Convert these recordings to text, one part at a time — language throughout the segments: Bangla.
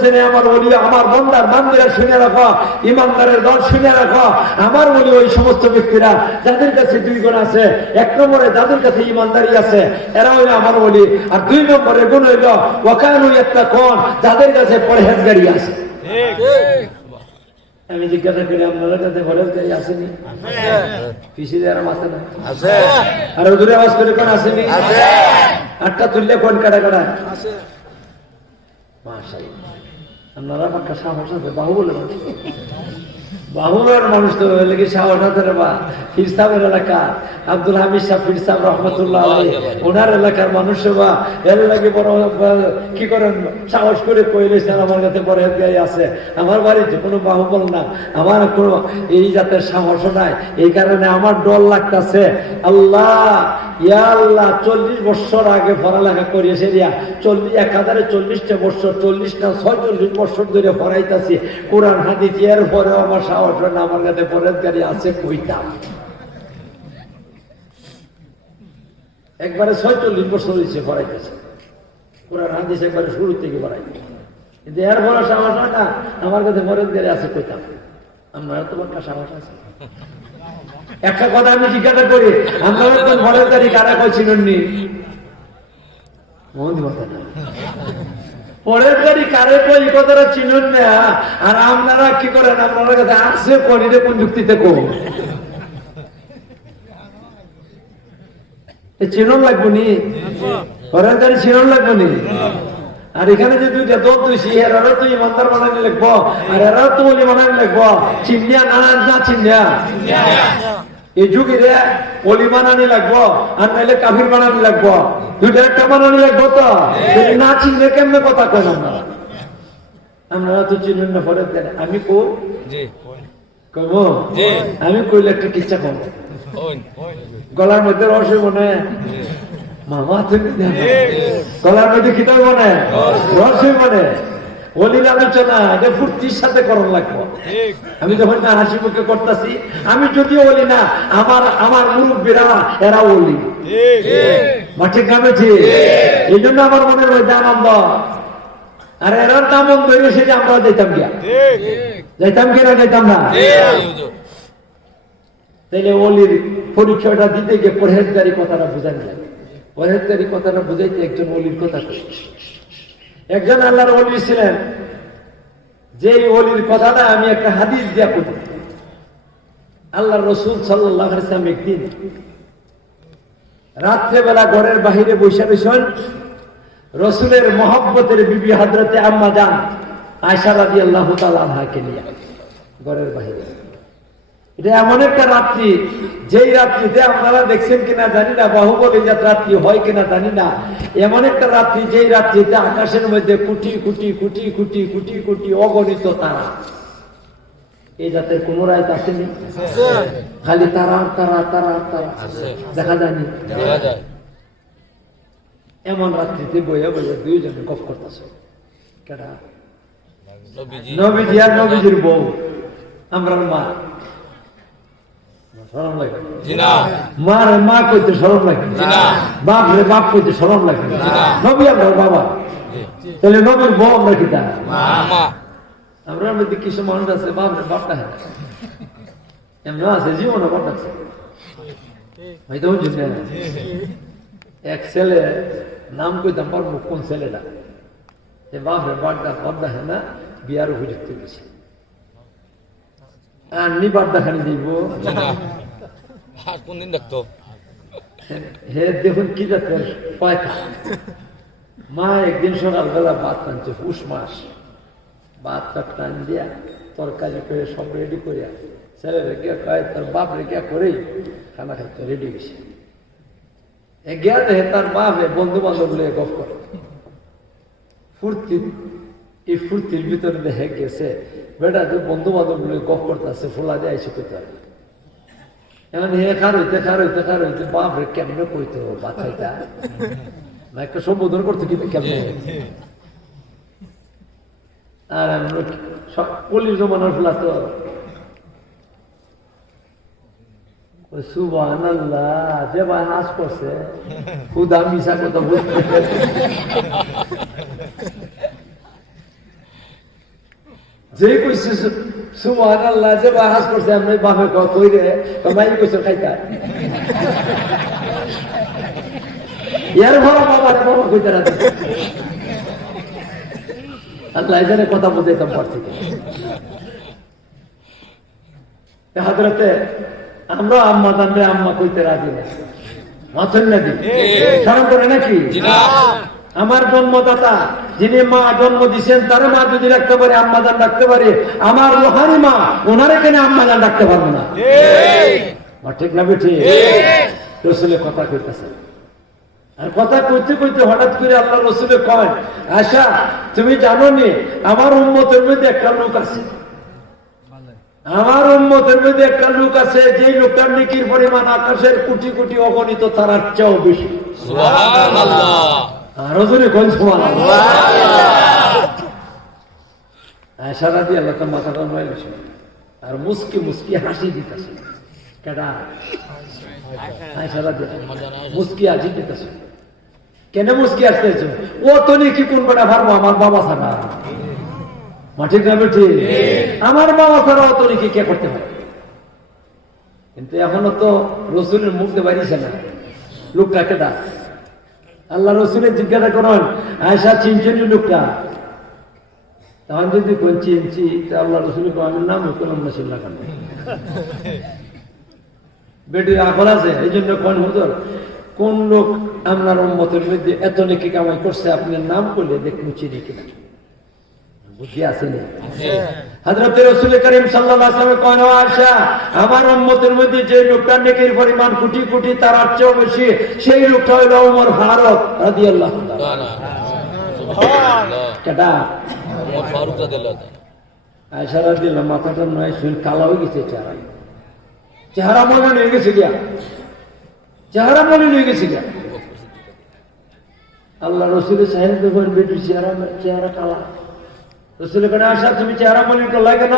বলতেছে আমার ওলি, আমার বন্দার বান্দিরা শুনে রাখো, ইমানদারের দল শুনে রাখো, আমার ওলি ওই সমস্ত ব্যক্তিরা যাদের কাছে দুই গুণ আছে। এক নম্বরে যাদের কাছে ইমানদারি আছে, এরা হইল আমার ওলি। আর দুই নম্বরে গুণ হইল ওয়াকানু ইয়াত্তাকুন, যাদের কাছে পরহেজগারি আছে। আমি জিজ্ঞাসা করি আপনারা কাছে পরহেজগারি আসেনি? পিছিয়ে যারা মাথা না আছে, আর দূরে আওয়াজ করে কোন আসেনি? আটটা তুললে কোন কাটা কাটা আছে। মাশাআল্লাহ, আপনারা পাক্কা সাহস আছে, বাহুবলের মানুষ, বাহুবের মানুষ তো লেগে সাহস আছে রে বা। ফির সাহেবের এলাকা আব্দুল হামিদ সাহেব ফির সাহেব রহমতুল্লাহ আলাইহি, ওনার এলাকার মানুষ বা এর লাগে বড় কি করেন সাহস করে কইলেছেন আমার কাছে পরহেজগারি আছে। আমার বাড়িতে কোনো বাহুবল না, আমার কোনো এই জাতের সাহস নাই, এই কারণে আমার ডর লাগতেছে। আল্লাহ, ইয়া আল্লাহ, 40 বছর আগে পড়ালেখা করিয়েছে রিয়া, 1040টা বছর, 40 না 46 বছর ধরে পড়াইতেছি কোরআন হাদিস, এর পরেও আমার সাহস হয় না আমার কাছে পরহেজগারি আছে কইতাম। একবারে 46 বছর হয়েছে পড়াইতেছে কোরআন হাদিস, একবারে শুরু থেকে পড়াই, কিন্তু এর পরে সাহস হয় না আমার কাছে পরহেজগারি আছে কইতাম। আপনারা তো একটা সাহস আছে। একটা কথা আমি জিজ্ঞাসা করি, আপনারা তো পরহেজগারি কারা কইছিলেন নি? পরহেজগারি কারে কই কথাটা চিনুন না, আর আপনারা কি করেন? আপনারা কাছে আসছে করিলে কোন যুক্তিতে কো চিনন লাগবো নি? পরহেজগারি চিনন লাগবো নি? আর এখানে যে দুইটা দল দুইছি, এরাও তো ইমানদার বানানি লাগবো, আর এরাও তো বলি বানানি লাগবো। চিনিয়া না না চিনিয়া এই যুগে অলি বানানি লাগবো, আর নাইলে কাফির বানানি লাগবো, দুইটা একটা বানানি লাগবো। তো না চিনলে কেমনে কথা কেন? আপনারা তো চিনেন না পরহেজগারি। আমি কব আমি কইলে একটা কিচ্ছা কব, গলার মধ্যে রস হইব না মামা, তুমি গলার মধ্যে কি হইব না রস হইব না। অলির আলোচনা এটা ফুর্তির সাথে করণ লাগবো। আমি যখন না হাসি মুখে করতেছি, আমি যদিও বলি না, আমার মুরব্বীরা এরা অলি, মাঠে গ্রামেছি, এই জন্য আমার মনের মধ্যে আনন্দ। আর এরার দাম বন্ধ হয়ে গেছে যে আমরা যাইতাম গিয়া, যাইতাম কিনা যাইতাম না। তাইলে অলির পরীক্ষাটা দিতে গিয়ে পরহেজগারি কথাটা বুঝানি লাগে। পরহেজগারি কথাটা বুঝাইতে একজন অলির কথা কই। একজন আল্লাহর ওলি ছিলেন, যে ওলির কথাটা আমি একটা হাদিস দিয়া করি। আল্লাহর রাসূল সাল্লাল্লাহু আলাইহি ওয়াসাল্লাম একদিন রাত্রেবেলা ঘরের বাহিরে বসে রইছেন, রাসূলের মহব্বতের বিবি হযরতে আম্মা জান আয়েশা রাদিয়াল্লাহু তাআলা আনহাকে নিয়ে ঘরের বাহিরে। এটা এমন একটা রাত্রি, যেই রাত্রিতে আপনারা দেখছেন কিনা জানি না, বাহুবলী রাত্রি হয় কিনা জানি না, এমন একটা রাত্রি যেই রাত্রিতে আকাশের মধ্যে কোটি কোটি কোটি কোটি কোটি কোটি অগণিত তারা। এই জাতের কোন রাত আসেনি, খালি তারা তারা তারা তারা দেখা যায়নি। এমন রাত্রিতে বইয়া বইয়া দুইজনে গপ করতেছে। কেডা? নবীজি আর নবীজির বউ, আমরা মা। শরম লাগে মা রে মা কইতে শরম লাগে, বাপ রে বাপ কইতে শরম লাগে। নবী আমার বাবা, তাহলে নবীর বউ আমরা কি তা? আমরা মধ্যে কিছু মানুষ আছে বাপ রে বাপটা হ্যাঁ এমন আছে, জীবনে বাপ আছে হয়তো। এক ছেলে নাম কইতাম পারবো কোন ছেলেটা, বাপ রে বাপটা বাপটা হ্যাঁ না, বিয়ার উপযুক্ত গেছে। আননি বাপটা খানি দিব কোনদিন দেখতো হে দেখুন কি জাতের পয়সা। মা একদিন সকালবেলা ভাত টানছে, পুষ মাস, ভাত টান দিয়া তরকারি করে সব রেডি করিয়া ছেলে রেখে কয় তার বাপ রেখে করেই খানা খাইতে রেডি হয়েছে। গিয়া দেখে তার বাপ বন্ধু বান্ধব লিয়ে গপ করে ফুর্তি, এই ফুর্তির ভিতরে দেখে গেছে বেটা যে বন্ধু বান্ধব লিয়ে গপ করতেছে, ফোলা দিয়ে আইসে কইতে পারে। এখন হে খার হইতে বাপ রে কেমনে কইতো ভাত খাইতা না, একটা সম্বোধন করতো কিন্তু কেমনে। আর পল্লীর জমানোর ফেলা তো সুবহানাল্লাহ, যে ভাই হাস করছে খুদা মিশা কথা বুঝতে যে কইছে সুবহানাল্লাহ যে বাহাস করছে আমি বাপে কই রে মাই কইছে খাইতা ইয়ার ভরা বাবা বাবা কইতা রাতে আল্লাহ এখানে কথা বুঝাইতাম পার থেকে হাজরাতে আমরা আম্মা জানবে আম্মা কইতে রাজি না মাথন নাকি স্মরণ করে নাকি আমার জন্মদাতা যিনি মা জন্ম দিচ্ছেন তার মা যদি রাখতে পারে আম্মা জান রাখতে পারে আমার লোহারি মা ওনার এখানে আম্মা জান রাখতে পারবো না ঠিক না বেঠি রসুলে কথা কইতেছে আর কথা কইতে কইতে হঠাৎ করে আল্লাহ রসুলে কয় আশা তুমি জানো নি আমার উম্মতের মধ্যে একটা লোক আছে আমার উম্মতের মধ্যে একটা লোক আছে যে লোকটার নেকির পরিমাণ আকাশের কোটি কোটি অগণিত তারার চেয়েও বেশি সুবহানাল্লাহ আরো জোরে কোন সুবহানাল্লাহ আয়েশা রাদিয়াল্লাহু তাআলা মাথাটা নয়লেছে আর মুস্কি মুস্কি হাসি দিতেছে কেডা আয়েশা রাদিয়াল্লাহু মুস্কি হাসি দিতেছে কেন মুস্কি আসতেছে ও তো নাকি কোন বড় পারবো আমার বাবা ছাড়া ঠিক না বেঠি আমার বাবা ছাড়া অত নাকি কে করতে পারে কিন্তু এখনো তো রসুলের মুখ দিয়ে বাড়িছে না লোকটা কেটা আল্লাহ রসুলের জিজ্ঞাসা করেন আয়েশা চিনছেন লোকটা তখন যদি কোন চিনছি আল্লাহ রসুলের আমার নাম করলাম না শুনলা কেন বেটির আকল আছে এই জন্য কোন হুজুর কোন লোক আপনার উম্মতের মধ্যে এত নাকি কামাই করছে আপনার নাম করলে দেখুন চিনি কিনা বুদ্ধি আছে না হযরত রাসূল করিম সাল্লাল্লাহু আলাইহি ওয়াসাল্লাম কোন আয়েশা আমার উম্মতের মধ্যে যে লোকটার নেকির পরিমাণ কোটি কোটি তার চেয়েও বেশি সেই লোকটা হলো ওমর ফারুক রাদিয়াল্লাহু তাআলা সুবহানাল্লাহ কেডা ওমর ফারুক রাদিয়াল্লাহু তাআলা আয়েশা রাদিয়াল্লাহু মাথাটা নয় শুন কালো হয়ে গেছে চেহারা মনে নিয়ে গেছে গিয়া চেহারা মনে নিয়ে গেছে গিয়া আল্লাহ রাসূলের সাহেব দেখুন বেটির চেহারা কালা রসুল কেন আসা তুমি চেহারা মনে করলা কেন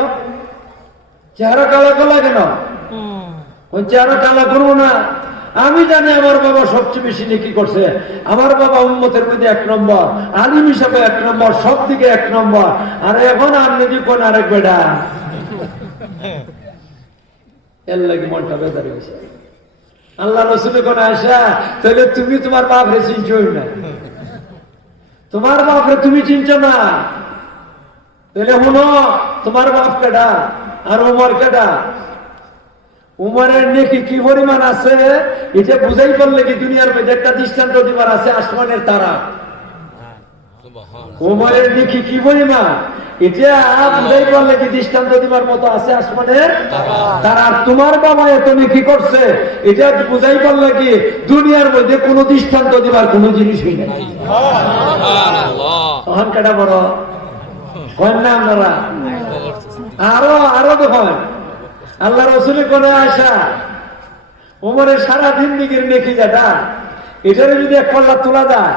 চেহারা কালা করলা কেন কোন চেহারা কালা করবো না আমি জানি আমার বাবা সবচেয়ে বেশি নেকি করছে আমার বাবা উম্মতের মধ্যে 1 নম্বর আলিম হিসাবে 1 নম্বর সব দিকে 1 নম্বর আর এখন আপনি কি কোন আরেক বেটা এর লাগে মনটা বেজার গেছে আল্লাহ রসুল কোন আসা তাহলে তুমি তোমার বাপরে চিনছই না তোমার বাপরে তুমি চিনছো না তাহলে শুনো তোমার বাপ কেডা আর উমর কেডা উমরের নেকি কি পরিমাণ আছে এটা বুঝাই পারলে কি দুনিয়ার মধ্যে একটা দৃষ্টান্ত দিবার আছে আসমানের তারা উমরের নেকি কি পরিমাণ এটা বুঝাই পারলে কি দৃষ্টান্ত দিবার মতো আছে আসমানের তারা তোমার বাবা এত নেকি করছে এটা বুঝাই পারলে কি দুনিয়ার মধ্যে কোনো দৃষ্টান্ত দিবার কোনো জিনিসই নেই তখন কেডা বড় আরো আরো দেখুন আল্লাহ রসুলের কোন আশা ওমরের সারা দিন দিকের নেকি যেটা এটারে যদি 1 পাল্লা তোলা যায়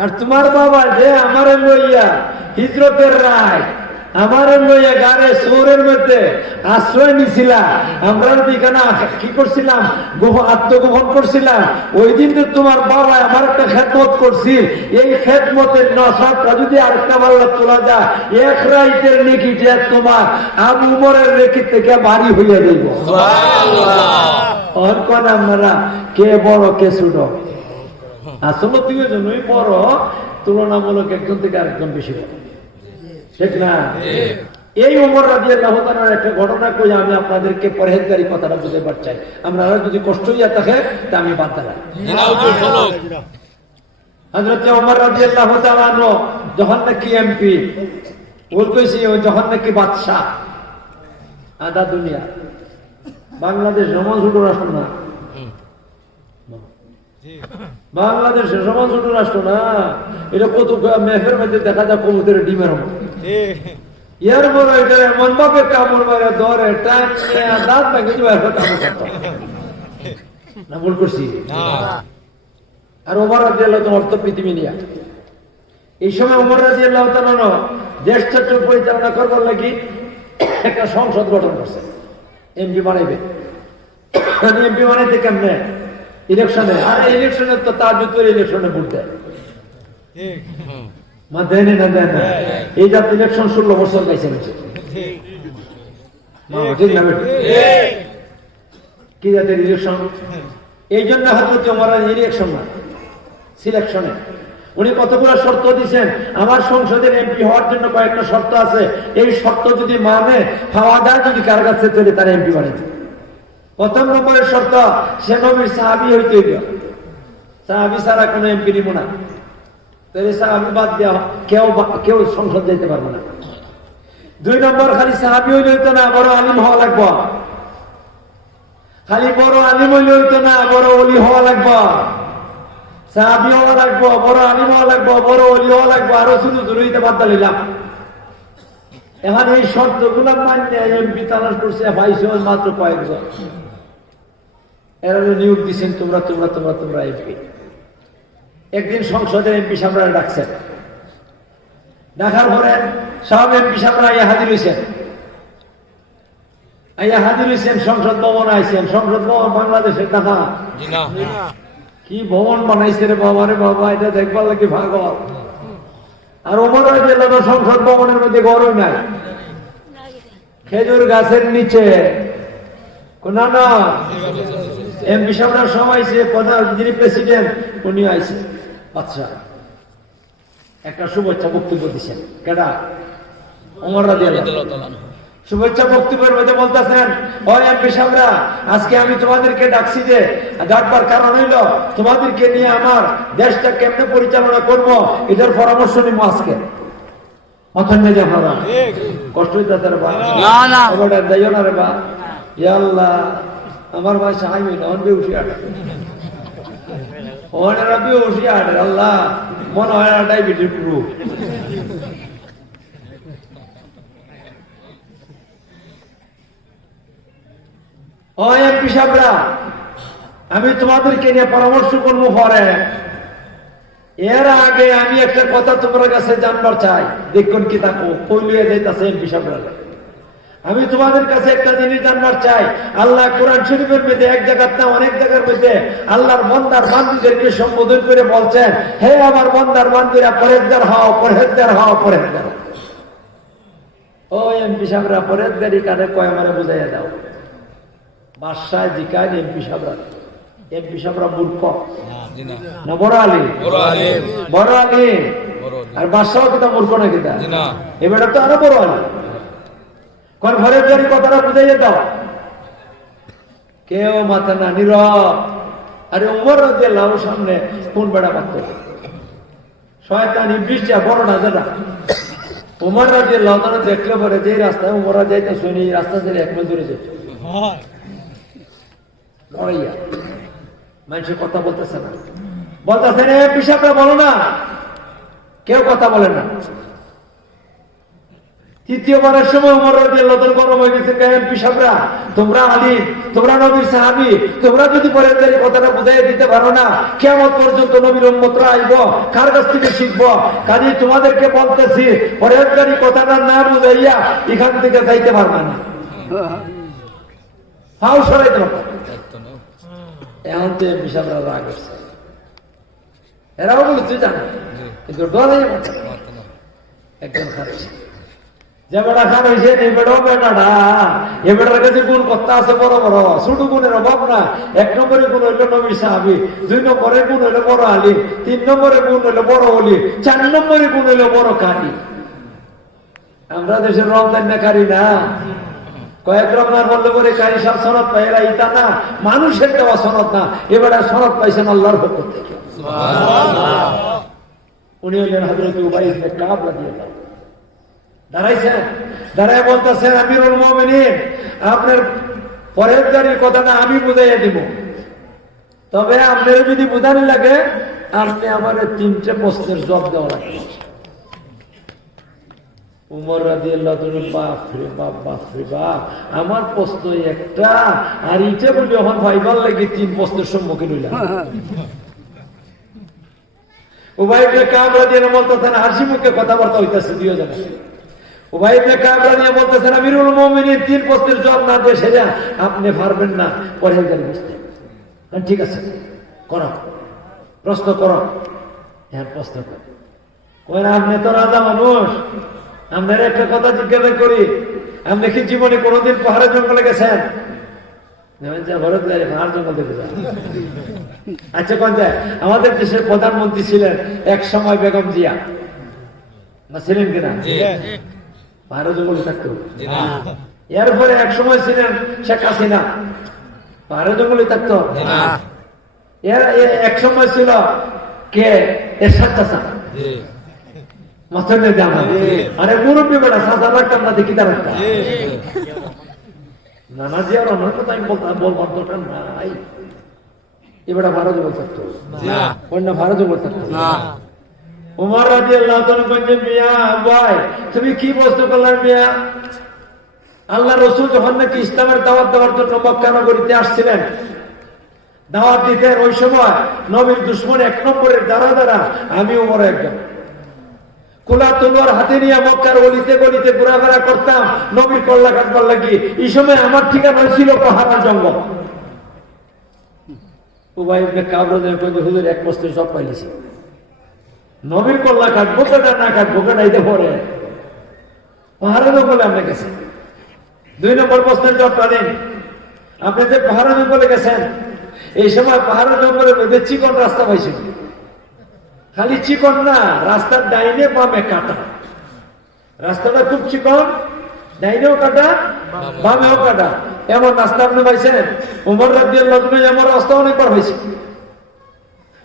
আর তোমার বাবা যে আমার লইয়া হিজরতের রায় আমার লইয়া গাড়ে শহরের মধ্যে আশ্রয় নিছিলাম আমরা এখানে কি করছিলাম আত্মগোপন করছিলাম ওই দিন তো তোমার বাবা আমার একটা খেদমত করছি এই খেদমতের নসাদটা যদি আরেকটা পাল্লা তোলা যায় 1 রাইতের নেকিটা তোমার আবু উমরের নেকি থেকে ভারী হইয়া দেব আর কোন আপনারা কে বড় কে ছোট আসলে তুই জন্যই বড় তুলনামূলক একজন থেকে আরেকজন বেশি বড় ঠিক না এই ওমর রাদিয়াল্লাহু তাআলার একটা ঘটনা কই আমি আপনাদেরকে পরহেজগারি কথাটা বুঝাইবার চাই আপনারা যদি কষ্ট হইয়া থাকে তা আমি বাদ দিলাম হযরত ওমর রাদিয়াল্লাহু তাআলা যখন নাকি এমপি ওর কইছি যখন নাকি বাদশা আদা দুনিয়া বাংলাদেশ সমাজ ছোট রাষ্ট্র না বাংলাদেশের সমাজ ছোট রাষ্ট্র না এটা কত মেঘের মধ্যে দেখা যায় কবুতরের ডিমের মতো ইয়ার বড় এটা এমন ভাবে কামড় মারে ধরে দাঁত ভেঙে না ভুল করছি আর ওমর রাদিয়াল্লাহু তাআলা অর্থ পৃথিবী নিয়ে এই সময় ওমর রাদিয়াল্লাহু তাআলা দেশ চক্র পরিচালনা করবার লাগি একটা সংসদ গঠন করছে এমপি বানাইবে এমপি বানাইতে কেমনে ইলেকশনে আর ইলেকশনে তো তার ভিতরে ইলেকশনে ভোট দেয় মা দেন না দেন না, এই জাত ইলেকশন 16 বছর পাইছে ঠিক না কি জাতের ইলেকশন? এই জন্য হযরত ওমর ইলেকশন না, সিলেকশনে উনি কতগুলো শর্ত দিচ্ছেন। আমার সংসদের এমপি হওয়ার জন্য কয়েকটা শর্ত আছে, এই শর্ত যদি মানে খাওয়াটা যদি কার কাছে চলে তার এমপি বানাইতে। প্রথম নম্বরের শর্ত, সে নবীর সাহাবী হইতে হইল। সাহাবী ছাড়া কোনো এমপি নিব না, তাহলে সাহাবী বাদ দেওয়া, কেউ সংসদ যেতে পারবে না। 2 নম্বর, খালি সাহাবী হইলে হইতো না, বড় আলিম হওয়া লাগবে। খালি বড় আলিম হইলে হইতো না, বড় ওলি হওয়া লাগবে। সাহাবী হওয়া লাগবো, বড় আলিম হওয়া লাগবো, বড় ওলি হওয়া লাগবো, আরো শুধু জরুরিতে বাদ দিলাম। এখন এই শর্তগুলো মান্য এমপি তালাশ করছে, পাইছে মাত্র কয়েকজন। এরা নিয়োগ দিচ্ছেন তোমরা তোমরা তোমরা তোমরা এমপি। একদিন সংসদের এমপি সাহেবরা ডাকছেন, ডাকার পরে সব এমপি সাহেবরা হাজির হয়েছেন। হাজির হয়েছেন সংসদ ভবন আইছেন। সংসদ ভবন বাংলাদেশের টাকা কি ভবন বানাইছে রে বাবা, রে বাবা, এটা দেখবার লাগে ভাগবত। আর ওমর রাদিয়াল্লাহু আনহু সংসদ ভবনের মধ্যে ঘরই নাই, খেজুর গাছের নিচে। না না, এমপি সাহেবরা সব আইছে, যিনি প্রেসিডেন্ট উনি আইছে। আচ্ছা, একটা শুভেচ্ছা বক্তব্য দিচ্ছেন। কেডা? ওমর রাদিয়াল্লাহু আনহু। শুভেচ্ছা বক্তব্যের মধ্যে বলতেছেন, ও এমপি সাহেবরা, আজকে আমি তোমাদেরকে ডাকছি যে ডাকবার কারণ হইল তোমাদেরকে নিয়ে আমার দেশটা কেমনে পরিচালনা করব এটার পরামর্শ নিব আজকে। মাথা নিয়ে যাবো না, কষ্ট হইতে রে বা, যাইও না রে বা। ইয়া আল্লাহ, আমার ভাই সাহাই না, অনবে উঠি আটে, ওনারা বি উঠি আটে। আল্লাহ, মনে হয় না ডায়াবেটিস রোগ। ও এমপি সাহেবরা, আমি তোমাদেরকে নিয়ে পরামর্শ করবো পরে। এর আগে আমি একটা কথা তোমার কাছে জানবার চাই, দেখুন কি তাকো কইলিয়ে যাইতাছে এমপি সাহেবরা। আমি তোমাদের কাছে একটা জিনিস জানবার চাই। আল্লাহ কোরআন শরীফের মধ্যে এক জায়গার না অনেক জায়গার মধ্যে আল্লাহর বান্দার বান্দীদেরকে সম্বোধন করে বলছেন, হে আমার বান্দার বান্দীরা, পরেজগার হও, পরেজগার হও, পরেজগার। ও এমপি সাহেবরা, পরেজগারি কারে কয় আমারে বুঝাইয়া দাও। বাদশাহ জিকায় এমপি সাহেবরা, এমপি সাহেবরা মূর্খ না বড় আলিম? বড় আলিম। আর বাদশাহ কিতা মূর্খ না কিতা? এবারে তো আরো বড় আলিম। কোন ঘরের গাড়ি কথাটা বুঝাইয়া দাও। কেউ মাথা না, নীরব। আরে ওমর রাদিয়াল্লাহু আনহুর সামনে কোন বেড়া পাত্র শয়তান ইবলিস যা বড় না যেটা। ওমর রাদিয়াল্লাহু আনহু দেখলে পরে যে রাস্তায় ওমর যাইতে শুনি, এই রাস্তা ছেড়ে এক মাইল দূরে যেত। মানুষের কথা বলতেছে না, বলতেছে না পিসাবরা বলো না, কেউ কথা বলে না। তৃতীয়বারের সময় ওমর রাদিয়াল্লাহু আনহু গরম হয়ে গেছে, পিসাবরা তোমরা আলিম, তোমরা নবীর সাহাবী, তোমরা যদি পরেজগারি কথাটা বুঝাই দিতে পারো না, কিয়ামত পর্যন্ত নবীর উম্মতরা আইব, কার কাছ থেকে শিখবো? কাজে তোমাদেরকে বলতেছি, পরেজগারি কথাটা না বুঝাইয়া এখান থেকে যাইতে পারবে না। হাউ সরাইতে পারবে। এখন তো পিসাবরা রাগ হচ্ছে, এরাও বলে তুই জানো, কিন্তু ডরে একজন খারাপ যে বেড়া খান হয়েছে এই বেড়াও বেড়াটা, এ বেড়ার কাছে গুণ কর্তা আছে বড় বড়, ছোট গুণের অভাব না। 1 নম্বরে গুণ হইল নবীর সাহাবী, 2 নম্বরে গুণ হইল বড় আলিম, 3 নম্বরে গুণ হইল বড় ওলি, 4 নম্বরে গুণ হইল বড় কারি। আমরা দেশের রমজান না কারি না, কয়েক রমজান বললে পরে কারি সব সনদ পাই, এরা ইতা না, মানুষের দেওয়া সনদ না, এবারে সনদ পাইছেন আল্লাহর পক্ষ থেকে। উনি হইলেন হযরত উবাই ইবনে কাব রাদিয়াল্লাহু আনহু। দাঁড়াইছেন, দাঁড়ায় বলতেছেন, আমিরুল মুমিনিন, আপনার পরেজগারির কথাটা আমি বুঝাইয়া দিব, তবে আপনার যদি বুঝানি লাগে আপনি আমার 3টে প্রশ্নের জবাব দেওয়া লাগবে। উমর রাদিয়াল্লাহু আনহু, বাপ রে বাপ, বাপ রে বাপ, আমার প্রশ্ন একটা, আর ইটা বলি এখন ভাইবার লাগে 3 প্রশ্নের সম্মুখীন হইলাম। উবাই ইবনে কাব রাদিয়াল্লাহু আনহু বলতেছেন, হাসি মুখে কথাবার্তা হইতাছে দুইজনে। উবাই ইবনে কাব রাদিয়াল্লাহু আনহু বলতেছেন, আমিরুল মুমিনিন, 3 প্রশ্নের জবাব না দিয়ে সেটা আপনি পারবেন না পরেজগারি বুঝতে। ঠিক আছে, করো, প্রশ্ন করো। হ্যাঁ, প্রশ্ন করো। আপনি তো রাজা মানুষ, আপনার একটা কথা জিজ্ঞাসা করি, আপনি কি জীবনে কোনোদিন পাহাড়ের জঙ্গলে গেছেন? পাহাড় জঙ্গল দেখে যান। আচ্ছা কোন যায়, আমাদের দেশের প্রধানমন্ত্রী ছিলেন এক সময় বেগম জিয়া, ছিলেন কিনা? পাহাড় জঙ্গলে থাকতো। এরপরে এক সময় ছিলেন শেখ হাসিনা, পাহাড় জঙ্গলে থাকতো। এক সময় ছিল কে? এরশাদ চাচা, মাস্টারের জামা। আরে মুরব্বী বেড়া সাজা রাখতাম না, দেখি তার একটা নানা জিয়ার আমার কথা আমি বলবার দরকার নাই। এবার ভারত জঙ্গল থাকতো, অন্য ভারত জঙ্গল থাকতো। উমর রাদিয়াল্লাহু তাআলা বলেন, মিয়া ভাই তুমি কি বস্তু করলেন মিয়া? আল্লাহ রাসূল যখন নাকি ইসলামের দাওয়াত দেওয়ার জন্য মক্কা নগরীতে আসছিলেন, দাওয়াত দিতেন, ওই সময় নবীর দুশমন এক নম্বরের দ্বারা আমি উমর একজন কোলা তলোয়ার হাতে নিয়ে মক্কার গলিতে গলিতে ঘোরাফেরা করতাম নবীর কল্লা কাটবার লাগি। এই সময় আমার ঠিকানা ছিল পাহাড় জঙ্গল। উবাই ইবনে কাব রাদিয়াল্লাহু আনহু হুজুর এক বস্তার সব পাইলিছে, নবীর কল্লা কাটবো কেটা না কাটবো কেটাইতে পরে পাহাড়ে জঙ্গলে আমরা গেছি। 2 নম্বর প্রশ্নের জবাবটা দিন, আপনি যে পাহাড়ে জঙ্গলে গেছেন, এই সময় পাহাড়ের জঙ্গলের মধ্যে চিকন রাস্তা পাইছেন। খালি চিকন না, রাস্তার ডাইনে বামে কাটা, রাস্তাটা খুব চিকন, ডাইনেও কাটা বামেও কাটা, এমন রাস্তা আপনি পাইছেন? উমর রাদিয়াল্লাহু আনহু এমন রাস্তা অনেকবার হয়েছে।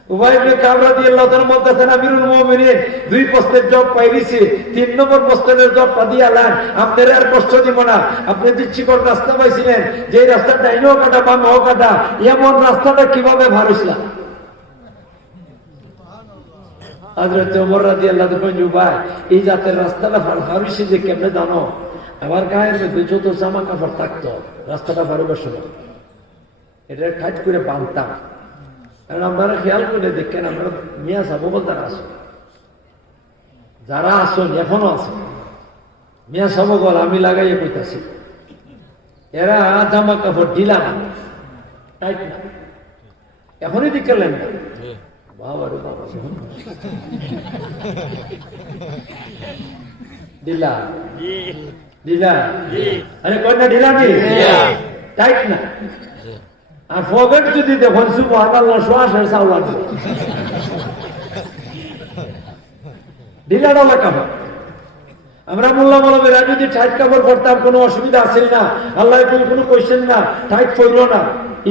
উবাই ইবনে কাব রাদিয়াল্লাহু তাআলা বলতেছেন, আমিরুল মুমিনিন 2 প্রশ্নের জবাব পাইলিছি, 3 নম্বর প্রশ্নের জবাবটা দিয়ালেন, আপনারা আর কষ্ট দিব না। আপনি যে চিকন রাস্তা পাইছিলেন, যে রাস্তা ডাইনেও কাটা বামেও কাটা, এমন রাস্তাটা কিভাবে ভারছিলেন? হযরত ওমর রাদিয়াল্লাহু আনহু ভাই এই জাতের রাস্তাটা ফারুসি যে কেমনে জানো? আমার গায়ের মধ্যে যত জামা কাপড় থাকতো রাস্তাটা ফারুকের সময় এটা ঠাট করে বাঁধতাম। কারণ আপনারা খেয়াল করে দেখেন, আমরা মিয়া যাবো বলতে আসো, যারা আসো এখনো আছে মিয়া সবগল আমি লাগাইয়ে কইতাছি, এরা জামা কাপড় দিলাম টাইট না, এখনই দিকেলেন না বাবা রে বাবা, ঢিলা ঢিলা, আরে কন্যা ঢিলা নেই, টাইট না। আর পকেট যদি দেখুন সুবহানাল্লাহ শ্বাসের চাউল আছে, ঢিলা ডালা কাপড়। আমরা মোল্লা মৌলবীরা যদি টাইট কাপড় পরতাম কোনো অসুবিধা আছে না, আল্লাহ কোনো কোয়েশ্চেন না, টাইট পরলো না,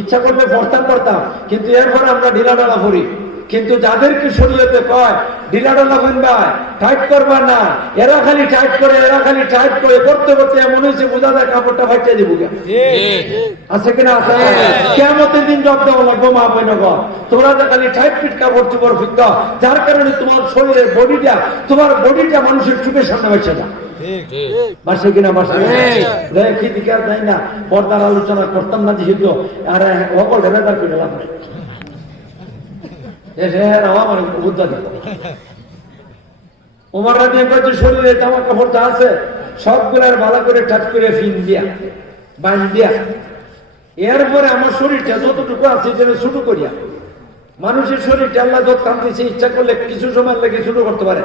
ইচ্ছা করলে পরতাম, কিন্তু এরপর আমরা ঢিলা ডালা পরি। কিন্তু যাদেরকে শরীয়তে কয় ঢিলা ডালা কিনবা, টাইট করবা না, এরা খালি টাইট করে করতে করতে এমন হয়েছে বোঝা যায় কাপড়টা ফাটিয়ে দিব। আছে কিনা? আছে। কিয়ামতের দিন জব দেওয়া লাগবে মা বোন, তোমরা যে খালি টাইট ফিট কাপড় চোপড় ফিরত, যার কারণে তোমার শরীরের বডিটা মানুষের চোখের সামনে বেঁচে না। বাসে কিনা? বাসে। কি দিকে যাই না, পর্দার আলোচনা করতাম না যেহেতু, আর অকল ঢেলাদার করে লাভ নাই। উমর রাদিয়াল্লাহু আনহু শরীরে জামা কাপড় যা আছে সবগুলার ভালো করে টাচ করে ফিন দিয়া বাঁধ দিয়া, এরপরে আমার শরীরটা যতটুকু আছে যেন ছোট করিয়া, মানুষের শরীরটা আল্লাহ যত কামতেছে ইচ্ছা করলে কিছু সময় লেগে ছোট করতে পারে।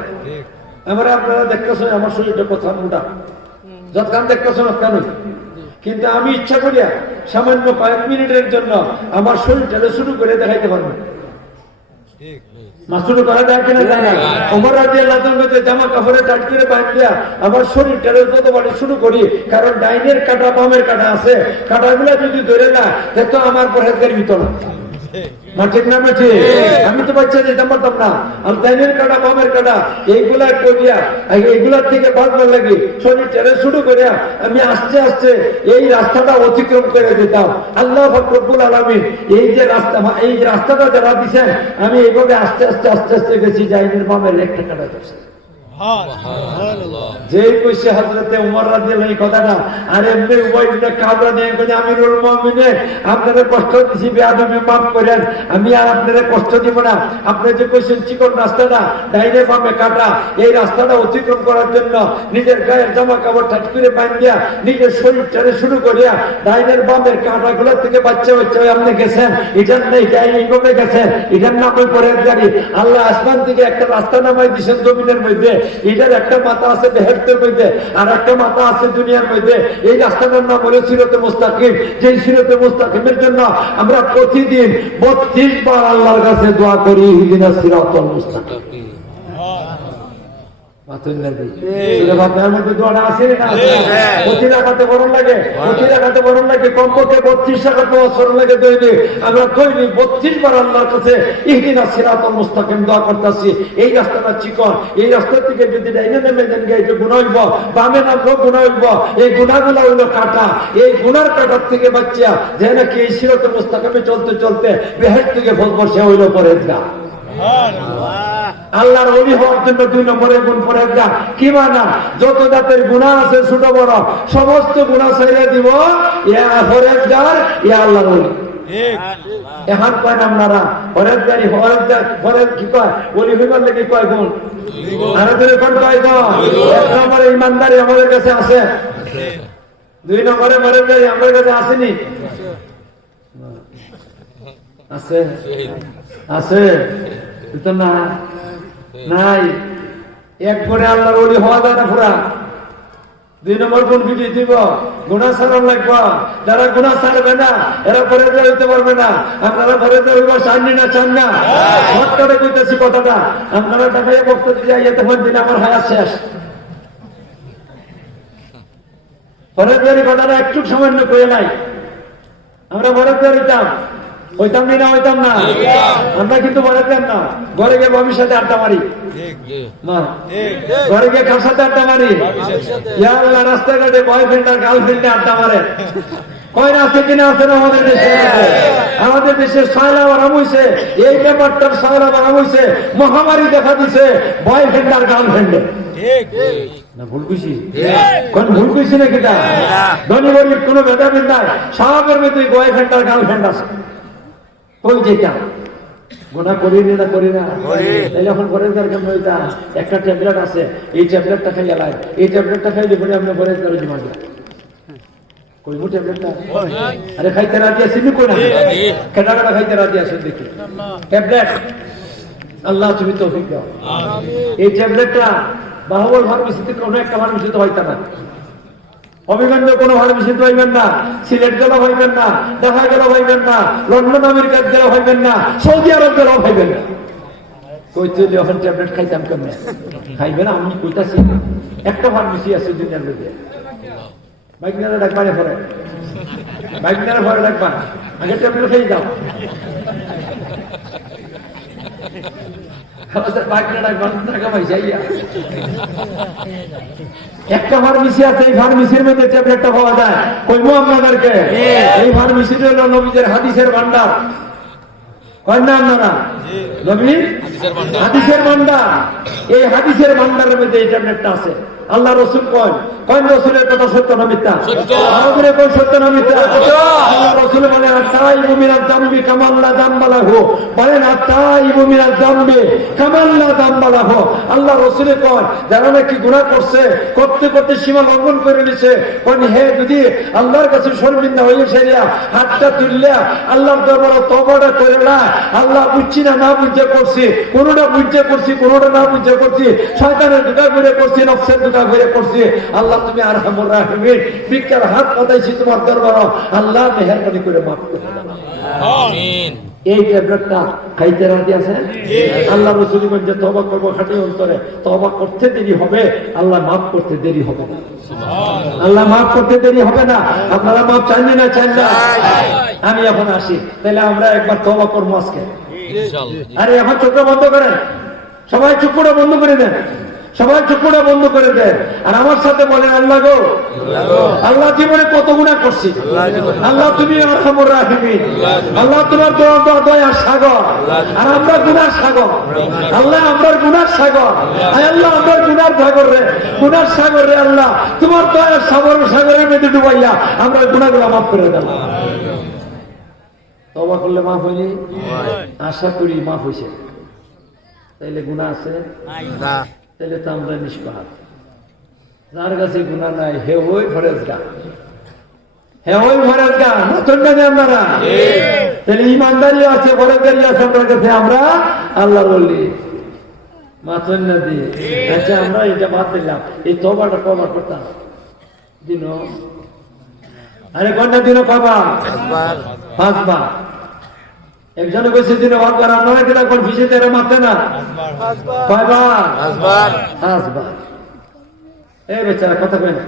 আপনারা দেখতেছেন আমার শরীরটা কথা মোটা, যত কাম দেখতেছেন কেন, কিন্তু আমি ইচ্ছা করিয়া সামান্য কয়েক মিনিটের জন্য আমার শরীরটা শুরু করে দেখাইতে পারবো। জামা কাপড়ে টাইট করে বাঁধিয়া আমার শরীরটা যত বাড়ি শুরু করি, কারণ ডাইনের কাটা বামের কাটা আছে, কাটাগুলা যদি ধরে না তো আমার পরেজগারি ভিতর না। ঠিক না? আমি তো বাচ্চা যেতাম পারতাম না, আর ডাইনের কাটা বামের কাটা এইগুলা করিয়া এইগুলার থেকে বাঁধবার লাগে শরীরটা শুরু করিয়া আমি আস্তে আস্তে এই রাস্তাটা অতিক্রম করে দিতাম। আল্লাহ রব্বুল আলামিন এই যে রাস্তাটা যারা দিচ্ছেন, আমি এইভাবে আস্তে আস্তে গেছি, ডাইনের বামের একটা কাটা যাচ্ছে। যে কইছে হযরতে ওমর রাদিয়াল্লাহু এই কথাটা, আর এমনি উভয় দিকে কাবরা দিয়ে কইছে আমিরুল মুমিনিন আপনারা কষ্ট দিছি, বেয়াদবি মাফ করেন, আমি আর আপনারা কষ্ট দিব না। আপনি যে কইছেন চিকন রাস্তাটা ডাইনে বামে কাটা, এই রাস্তাটা অতিক্রম করার জন্য নিজের গায়ের জামা কাপড় ঠাট করে বাঁধিয়া নিজের শরীর টেনে শুরু করিয়া ডাইনের বামের কাঁটাগুলোর থেকে বাচ্চা বাচ্চা আপনি গেছেন, এটার নেই এইভাবে গেছেন, এটার নামে পরে জানি আল্লাহ আসমান থেকে একটা রাস্তা নামাই দিয়েছেন জমিনের মধ্যে, এটার একটা মাথা আছে বেহেশতের মধ্যে আর একটা মাথা আছে দুনিয়ার মধ্যে। এই রাস্তাটার নাম হলো সিরাতে মুস্তাকিম। যে সিরাতে মুস্তাকিমের জন্য আমরা প্রতিদিন 32 বার আল্লাহর কাছে দোয়া করি, ইহদিনাস সিরাতাল মুস্তাকিম। কমপক্ষে 32 টাকা লাগে দৈনিক। আমরা দৈনিক 32 বার আল্লাহর কাছে ইহদিনাস সিরাতাল মুস্তাকিম দোয়া করতেছি। এই রাস্তাটা চিকন, এই রাস্তা থেকে যদি ডাইনে নেমে যান গাইতে গুনাহ হইব, বামে নামলেও গুনাহ হইব। এই গুনাহগুলো হইলো কাটা, এই গুনার কাটার থেকে বাচ্চা যে নাকি এই সিরাতাল মুস্তাকিমে চলতে চলতে বেহেশত থেকে ফজর সে হইলো পরেজগার। আল্লাহর ওলি হওয়ার জন্য 2 নম্বরের গুণ পরেজগার। কি মানা? যত জাতের গুনাহ আছে ছোট বড় সমস্ত গুনাহ ছেড়ে দিব, ইয়া পরেজগার, ইয়া আল্লাহর ওলি। এখন কয় আপনারা পরেজগারি পরেজ কি কয় ওলি হইবার লাগি কয় গুণ? আর ধরে কোন কয় গুণ? 1 নম্বরে ইমানদারি আমাদের কাছে আছে, 2 নম্বরে পরেজগারি আমাদের কাছে আসেনি? আছে আছে তো না নাই। এক করে আল্লাহর ওলি হওয়া যায় না পুরা। 2 নম্বর কোন বিধি দিব? গুনাহ ছাড়ার লাগবে। যারা গুনাহ ছাড়বে না এরা পরেজগার হইতে পারবে না। আপনারা পরেজগার হইবা চান না চান না? হঠাৎ কইতেছি কথাটা, আপনারা টাকায় বক্তব্য দিয়ে তখন দিন আমার হায়াত শেষ। পরেজগারি কথাটা একটু সামান্য কয়ে নাই। আমরা পরেজগার হইতাম না হইতাম না, আমরা কিন্তু পরেজগার না। ঘরে গিয়ে বাবির সাথে আড্ডা মারি, ঘরে গিয়ে কার সাথে আড্ডা মারি? রাস্তাঘাটে বয়ফ্রেন্ড আর গার্লফ্রেন্ডে আড্ডা মারে। কয়না আছে কিনা? আছে না আমাদের দেশে? আমাদের দেশে সয়লা আরাম হয়েছে, এই ব্যাপারটার সয়লা আরাম হয়েছে, মহামারী দেখা দিছে বয়ফ্রেন্ড আর গার্লফ্রেন্ডে। না ভুল কইছি? কোন ভুল কইছি না? কিটা ধনী গরিব কোনো ভেদাভেদ নাই, সবের মধ্যে বয়ফ্রেন্ড আর গার্লফ্রেন্ড আছে। ওই যেটা গোনা করি না করি না, তাহলে এখন পরেজগার কেমন? ওইটা একটা ট্যাবলেট আছে, এই ট্যাবলেটটা খাই এলাই, এই ট্যাবলেটটা খাইলে পরে আমরা পরেজগার জমা দিই। কই মু ট্যাবলেটটা? আরে খাইতে রাজি আছি নি? কই না কেডা কেডা খাইতে রাজি আছে দেখি ট্যাবলেট। আল্লাহ তুমি তৌফিক দাও। এই ট্যাবলেটটা বাহুবল ফার্মেসিতে কোনো একটা ফার্মেসিতে হইতা না, অভিগণ্য কোনো ফার্মেসিতে হইবেন না, সিলেট গেলেও হইবেন না, ঢাকা গেলেও হইবেন না, লন্ডন আমেরিকার গেলেও হইবেন না, সৌদি আরব গেলেও হইবেন না। কইতে এখন ট্যাবলেট খাইতাম কেমন? খাইবেন? আমি কইতাছি একটা ফার্মেসি আছে দুনিয়ার মধ্যে। বাইকনারা ডাকবারে পরে, বাইকনারা পরে ডাকবা, আগে ট্যাবলেট খেয়ে যাও। একটা ফার্মেসি আছে, এই ফার্মেসির মধ্যে ট্যাবলেটটা পাওয়া যায়। কইবো আপনাদেরকে, এই ফার্মেসিটা হলো নবীদের হাদিসের ভান্ডার। কয় না আপনারা? নবীর হাদিসের ভান্ডার। এই হাদিসের ভান্ডারের মধ্যে এই ট্যাবলেটটা আছে। আল্লাহ রসুল কয়, কোন রসুলের কথা সত্য না মিথ্যা? আমাদের কোন সত্য না মিথ্যা? আল্লাহ রসুল বলে আতাইবু মিনাজ জামবি কামাল্লা জামবালাহু, বলেন আতাইবু মিনাজ জামবি কামাল্লা জামবালাহু। আল্লাহ রসুল কয় যারা নাকি গুনাহ করছে, করতে করতে সীমা লঙ্ঘন করে নিছে, কোন হে যদি আল্লাহর কাছে শর্মিন্দা হয়ে সেরিয়া হাতটা তুললা আল্লাহর দরবারে তওবাটা করে না, আল্লাহ বুঝছি না বুঝে করছি, কোনটা বুঝে করছি কোনটা না বুঝে করছি, শয়তানের দুটা করে করছি, নফসের দুটা করে করছি, আল্লাহ তুমি আরহামুর রাহিমিন, ভিক্ষার হাত পাতাইছি তোমার দরবারে, আল্লাহ মেহেরবানি করে মাফ করে দাও। আমিন। এই ট্যাবলেটটা খাইতে রাজি আছেন? আল্লাহ রাসূল বলেন তওবা করব খাঁটি অন্তরে, তওবা করতে দেরি হবে, আল্লাহ মাফ করতে দেরি হবে না। সুবহানাল্লাহ, আল্লাহ মাফ করতে দেরি হবে না। আপনারা মাফ চান না? চান না? আমি এখন আসি, তাহলে আমরা একবার তওবা করব আজকে ইনশাআল্লাহ। আরে এখন চোখ বন্ধ করেন, সবাই চোখ বন্ধ করে দেন। সবাই চোখটা বন্ধ করে দেন আর আমার সাথে বলেন আল্লাহ গো, আল্লাহ জীবনে কত গুনাহ করছি, আল্লাহ তুমি আরহামুর রাহিমিন, আল্লাহ তোমার দয়ার সাগর আর আমরা গুনার সাগর, আল্লাহ আমরা গুনার সাগর, আল্লাহ আমরা গুনার সাগর রে, গুনার সাগর রে আল্লাহ তোমার দয়ার সাগরের মধ্যে ডুবাইয়া আমরা গুনাহগুলো মাফ করে দাও। তওবা করলে মাফ হয়নি? আশা করি মাফ হয়েছে। তাইলে গুনাহ আছে না? তাহলে তো আমরা নিষ্পাপ। যার কাছে গুনাহ নাই হে ওই ফরেজগা, হে ওই ফরেজগা নতুন না আপনারা। তাহলে ইমানদারি আছে, ফরেজগারি আছে আপনার কাছে, আমরা আল্লাহ বললি মাথন না দিয়ে। আচ্ছা আমরা এটা বাদ দিলাম, এই তওবাটা কবার করতাম দিন? আরে কন্যা দিন কবার? 5 বার। একজনে কইছে দিনে 5 বার, আপনারা কিনা কনফিউশন এর মারতে না? 5 বার। 5 বার। এই বেচারা কথা কই না।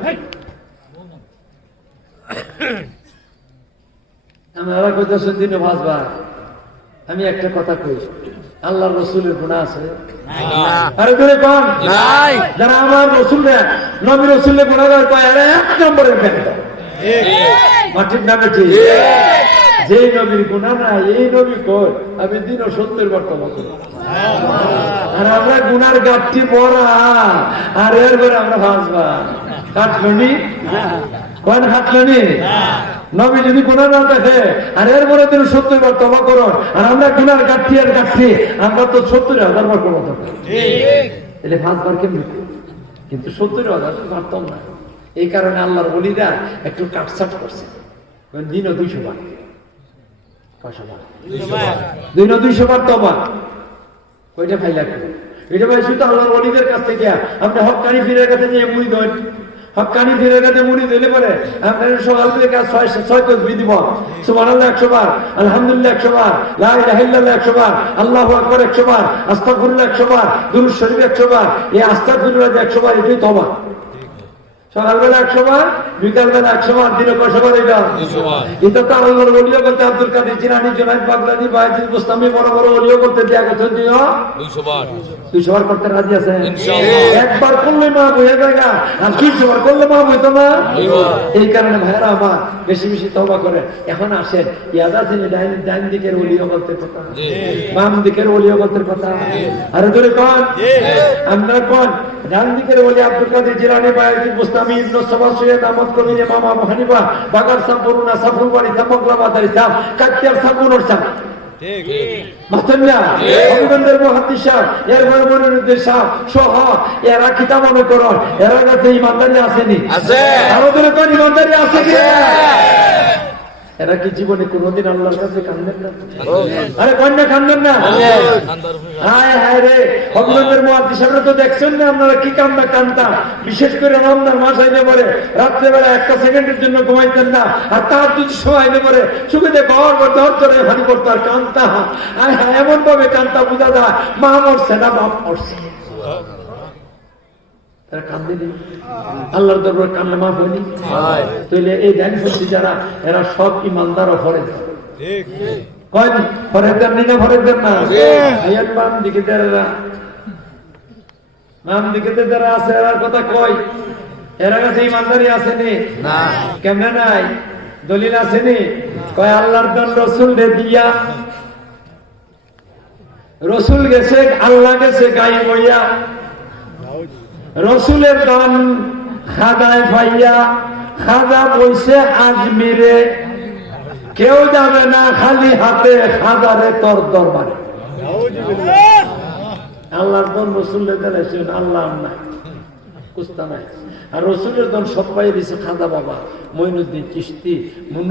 আমরা কইতেছি দিনে 5 বার। আমি একটা কথা কই, আল্লাহর রাসূলের গুনাহ আছে? আরে ধরে কোন নাই। যারা আমার রাসূলের নবী রাসূলের গুনাহগার কয় আরে 1 নম্বরের ব্যাপার। মাটির নামে ঠিক। যে নবীর গুনাহ নাই এই নবী কই আমি দিন 70 বার তওবা করি। আর আমরা গুনার গাঁটটি পড়া আর এরপরে আমরা 5 বার কাটলনি কোন হাতলনি। নবী যদি গুনাহ না দেখে আর এরপরে দিন 70 বার তওবা করো আর আমরা গুনার গাঁটটি আর গাঁটটি আমরা তো 70,000 বার করব। ঠিক তাহলে 5 বার কেমন? কিন্তু 70,000 পারতাম না। এই কারণে আল্লাহর ওলিরা একটু কাটছাট করছে, দিনও 200 বার। 200 বার তওবা কয়টা ভাই লাগবে? এটা ভাই শুধু আল্লাহর ওলিদের কাছ থেকে। আপনি হক্কানি পীরের কাছে নিয়ে মুড়ি দেন, হক্কানি পীরের কাছে মুড়ি দিলে পরে আপনার সকাল থেকে 6 তাসবিহ দিব, সুবহানাল্লাহ 100 বার, আলহামদুলিল্লাহ 100 বার, লা ইলাহা ইল্লাল্লাহ 100 বার, আল্লাহু আকবার 100 বার, আস্তাগফিরুল্লাহ 100 বার, দুরূদ শরীফ 100 বার। এই আস্তাগফিরুল্লাহ 100 বার এটাই তওবা। সকালবেলা 100 বার, বিকালবেলা 100 বার, দিনে কয়শো বার? এটা তো আল্লাহর ওলিও করতে আব্দুল কাদের জিলানী, জুনায়েদ বাগদাদি, বায়তুল বুস্তামি বড় বড় ওলিও করতে দেয়া গেছে 200 বার। 200 বার করতে রাজি আছে? একবার করলে মা হয়ে যায়, আর 200 বার করলে মা হইতো না। এই কারণে ভাইরা আমার বেশি বেশি তওবা করে। এখন আসেন ইয়াদাসিন ডাইন দিকের ওলিও করতে কথা, বাম দিকের ওলিও করতে কথা। আরে ধরে কোন আমরা কোন ডান দিকের ওলি আব্দুল কাদের জিলানী, বায়তুল বুস্তামি, ইবনে সাবা, সৈয়দ আহমদ কবির, ইমাম আবু হানিফা, বাগার সাহেব, বরুণা সাফুল বাড়ি, সামগ্রাবাদারি সাহেব, কাকিয়ার সাহেব, মুনর সাহেব। ঠিক মাতেন না? অভিনন্দের মুহাদ্দিস সাহেব, এরপরে মনিরুদ্দিন সাহেব সহ এরা কিতাব মনে করো, এরা কাছে ইমানদারি আসেনি? আছে। আরো ধরে কোন ইমানদারি আছে কি? এরা কি জীবনে কোনদিন আল্লাহর কাছে কান্দেন না? আরে কন্যা কান্দেন না? হায় হায় রে, অভিনন্দের মুহাদ্দিস সাহেবরা তো দেখছেন না আপনারা কি কান্না কান্দা। বিশেষ করে রমজান মাস আইলে পরে রাত্রেবেলা 1 সেকেন্ডের জন্য ঘুমাইতেন না, আর তার যদি সময় আইলে পরে চোখেতে ঘর ধরে ভারী করতো আর কান্তা। হায় হায় এমন ভাবে কান্তা বোঝা যায় মা মরছে না বাপ মরছে। আল্লাহর দরবারে কান্না মাফ হয়নি? তাহলে এই জ্ঞানী সত্যি যারা এরা সব ইমানদার ও ফরেজগার। ফরেজগার নেই না? ফরেজগার না? বাম দিকে যারা আছে এরার কথা কয়, এরা কাছে ইমানদারি আসেনি না? কেমনে নাই? দলিল আসেনি? কয় আল্লাহর দান রসুল দিয়া, রসুল গেছে আল্লাহ গেছে গাই বইয়া, রসুলের দান খাদায় পাইয়া, খাদা বইছে আজমিরে, কেউ যাবে না খালি হাতে খাদারে তোর দরবারে। আল্লাহর দন রসুলের দেন আল্লাহ নাই, কুস্তা নাই। আর রসুলের দন সব পাই দিছে খাদা বাবা, মঈনুদ্দিন চিশতি,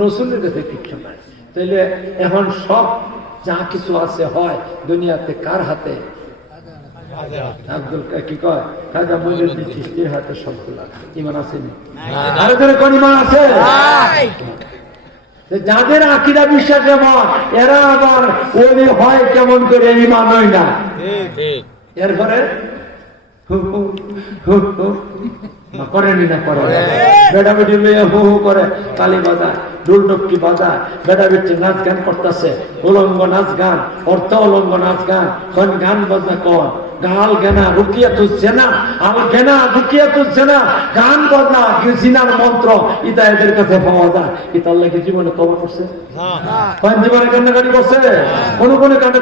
রসুলের কাছে কিছু নাই। তাইলে এখন সব যা কিছু আছে হয় দুনিয়াতে কার হাতে? আব্দুল কি কয় খাজা মঈনুদ্দিন চিশতির হাতে সবগুলা। ইমান আসেনি? আরে ধরে কোন ইমান আছে? যাদের আকীদা বিশ্বাস এমন, এরা আবার ওলি হয় কেমন করে? ইমান হয় না। এরপরে না করেনি না করে বেটা বেটি লইয়া হু হু করে তালি বাজায় ঢোল টপকি বাজায় বেটা বেটি নাচ গান করতেছে উলঙ্গ নাচ গান অর্থ উলঙ্গ নাচ গান কোন গান বাজনা কর গাল গেনা রুকিয়া তুলছে না আল গেনা রুকিয়া তুলছে না গান বাজনা জিনার মন্ত্র ইতা এদের কাছে পাওয়া যায় ইতা আল্লাহ কি জীবনে তওবা করছে কোন জীবনে কান্নাকাটি করছে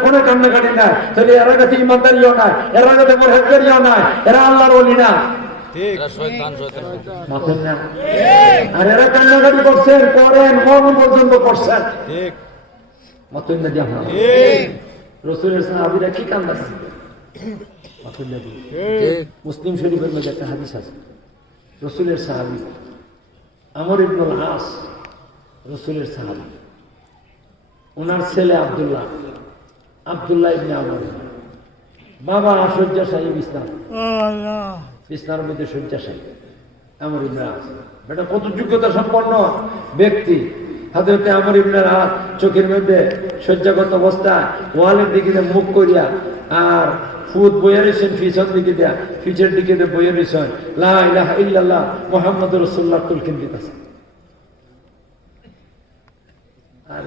কোন কান্নাকাটি নাই তাহলে এরা কাছে ইমানদারিও নাই এরা কাছে পরহেজগারিও নাই এরা আল্লাহর ওলি না আর এরা কান্নাকাটি করছেন করেন মরণ পর্যন্ত করছেন রসুলের সাহাবীরা কি কান্দাছে মুসলিম শরীফের মধ্যে একটা হাদিস আছে রসুলের সাহাবী আমর ইবনুল আস রসুলের সাহাবী ওনার ছেলে আব্দুল্লাহ ইবনে আমর বাবা শয্যাশায়ী বিছনার মধ্যে শয্যাশায়ী আমর ইবনে আস এটা কত যোগ্যতা সম্পন্ন ব্যক্তি হযরত আমর ইবনে আস চোখের মধ্যে শয্যাগত অবস্থায় ওয়ালের দিকে মুখ করিয়া আর ফুট বইয়া রয়েছেন পিছন দিকে দেয়া পিছের দিকে বইয়া রয়েছেন লা ইলাহা ইল্লাল্লাহ মুহাম্মাদুর রাসূলুল্লাহ তুলকিন দিতেছে আর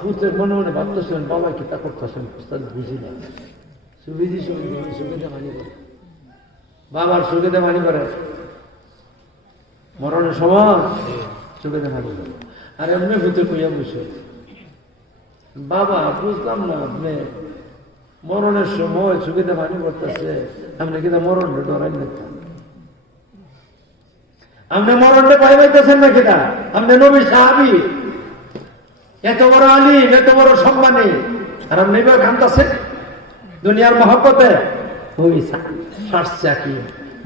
ফুটের মনে মনে ভাবতেছেন বাবা কি তা করতেছেন বুঝি না সুবিধা মানি করে বাবার সুবিধা মানি করে মরণের সময় সুবিধা মানি করে আর এমনি ভূতে কইয়া বসে বাবা বুঝলাম না আপনি মরণের সময় সুবিধা মানি করতেছে আপনি কিন্তু মরণটা ডরাই নিতাম আপনি মরণটা পাই পাইতেছেন না কিনা আপনি নবী সাহাবী এত বড় আলিম এত বড় সম্মানী আর আপনি এবার কাঁদতেছেন দুনিয়ার মহব্বতে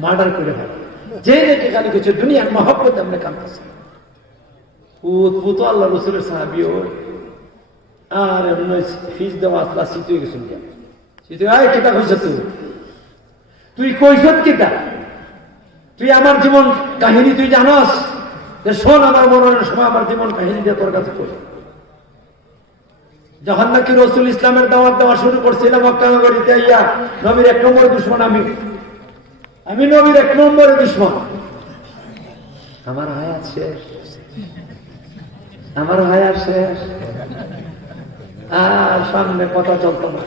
মার্ডার করে ফেলে যে নাকি খালি কিছু দুনিয়ার মহব্বতে আপনি কাঁদতেছেন পুত আল্লাহ রসুলের সাহাবী আর এমন ফিস দেওয়া আসলা শীত হয়ে গেছিল কিতা কইছ তুই কইছ কিতা তুই আমার জীবন কাহিনী তুই জানস যে শোন আমার মরণের সময় আমার জীবন কাহিনী দিয়ে তোর কাছে কই যখন নাকি রসুল ইসলামের দাওয়াত দেওয়া শুরু করছিলাম মক্কা নগরীতে আইয়া নবীর 1 নম্বর দুশমন আমি নবীর 1 নম্বরের দুশমন আমার হায়াত শেষ আর সামনে কথা চলতো না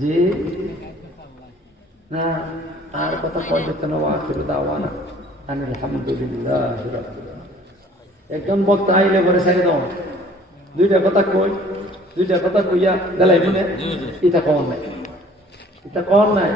জি না আর কথা পর্যন্ত দাওয়ানা আলহামদুলিল্লাহ একজন বক্তা আইলে ঘরে ছেড়ে দাও দুইটা কথা কইয়া গেলাই মনে এটা কম নাই